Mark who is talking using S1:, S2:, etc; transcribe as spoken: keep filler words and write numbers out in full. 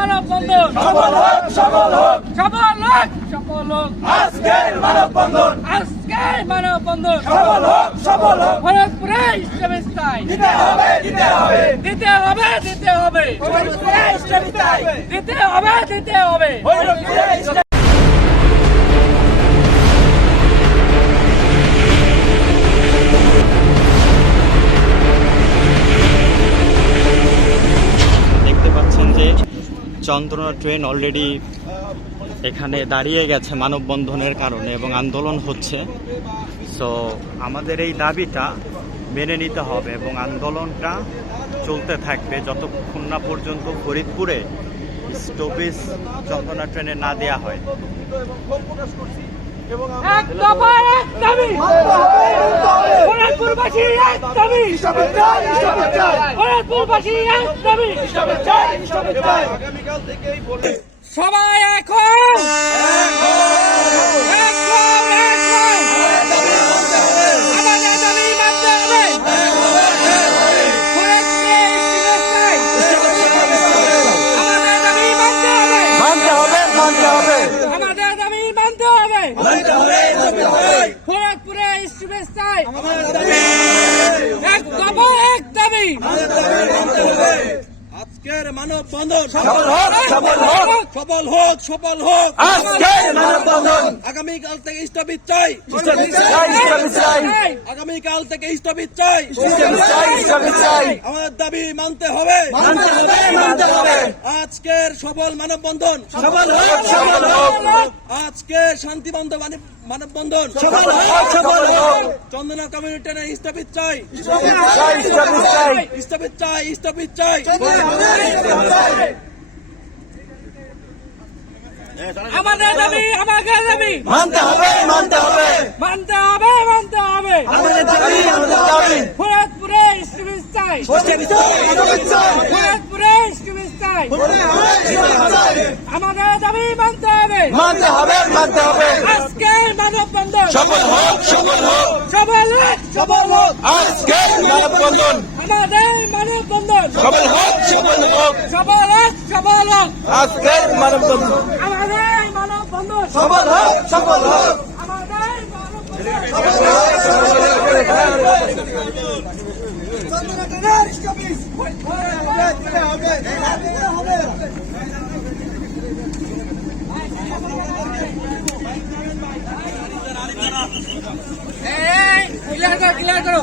S1: মানববন্ধন
S2: সফল হোক সফল হোক
S1: সফল হোক সফল হোক
S2: আজকের মানববন্ধন
S1: আজকের মানববন্ধন
S2: সফল হোক সফল হোক
S1: ফরিদপুরে ইসলামিস্তায়
S2: দিতে হবে দিতে হবে
S1: দিতে হবে দিতে হবে
S2: ফরিদপুরে ইসলামিস্তায়
S1: দিতে হবে দিতে হবে
S2: ফরিদপুরে ইসলাম
S3: দেখতে পাচ্ছেন যে চন্দ্রনা ট্রেন অলরেডি এখানে দাঁড়িয়ে গেছে মানববন্ধনের কারণে এবং আন্দোলন হচ্ছে। সো আমাদের এই দাবিটা মেনে নিতে হবে এবং আন্দোলনটা চলতে থাকবে যতক্ষণ না পর্যন্ত ফরিদপুরে স্টপেজ চন্দ্রনা ট্রেনে না দেয়া হয়।
S1: এক দফা এক দাবি ফরিদপুরবাসী এক দাবি ফরিদপুরবাসী এক দাবি সবাই এখন আমাদের দাবি মানতে হবে আমাদের দাবি মানতে হবে
S2: মানতে হবে মানতে হবে
S1: আমাদের দাবি মানতে হবে
S2: মানতে হবে
S1: ফরিদপুরে ইস্টবেস্টায় এক দফা এক দাবি
S4: আজকের মানববন্ধন
S2: সফল হোক সফল হোক
S4: সফল হোক সফল হোক
S2: আজকের মানববন্ধন
S4: আগামীকাল থেকে স্থগিত চাই
S2: ইসলামিস্তায় ইসলামিস্তায়
S4: আগামীকাল থেকে স্থগিত চাই
S2: ইসলামিস্তায় ইসলামিস্তায়
S4: আমাদের দাবি মানতে হবে
S2: মানতে হবে মানতে হবে
S4: আজকের সফল মানববন্ধন
S2: সফল হোক সফল হোক
S4: আজকের শান্তিবন্ধ মানববন্ধন
S2: সফল হোক সফল হোক
S4: চন্দনা কমিউনিটি স্থগিত চাই
S2: ইসলামিস্তায় ইসলামিস্তায়
S4: স্থগিত চাই স্থগিত চাই
S1: আমাদের দাবি আমাদের দাবি
S2: মানতে হবে মানতে হবে
S1: মানতে হবে মানতে হবে
S2: আমাদের দাবি আমাদের দাবি
S1: ফরিদপুরে ইস্টবেস্টায়
S2: ইসলামিস্তায় ইসলামিস্তায়
S1: ফরিদপুরে ইস্টবেস্টায় আমাদের দাবি মানতে হবে
S2: মানতে হবে মানতে হবে
S1: আজকের মানববন্ধন
S2: সফল হোক সফল হোক
S1: সফল হোক সফল হোক
S2: আজকের মানববন্ধন
S1: আমাদের মানববন্ধন
S2: সফল হোক সফল হোক
S1: সফল হোক সফল হোক
S2: আজকের মানববন্ধন
S1: আমাদের মানববন্ধন
S2: সফল হোক সফল হোক
S1: আমাদের মানববন্ধন এই ক্লিয়ার করো ক্লিয়ার করো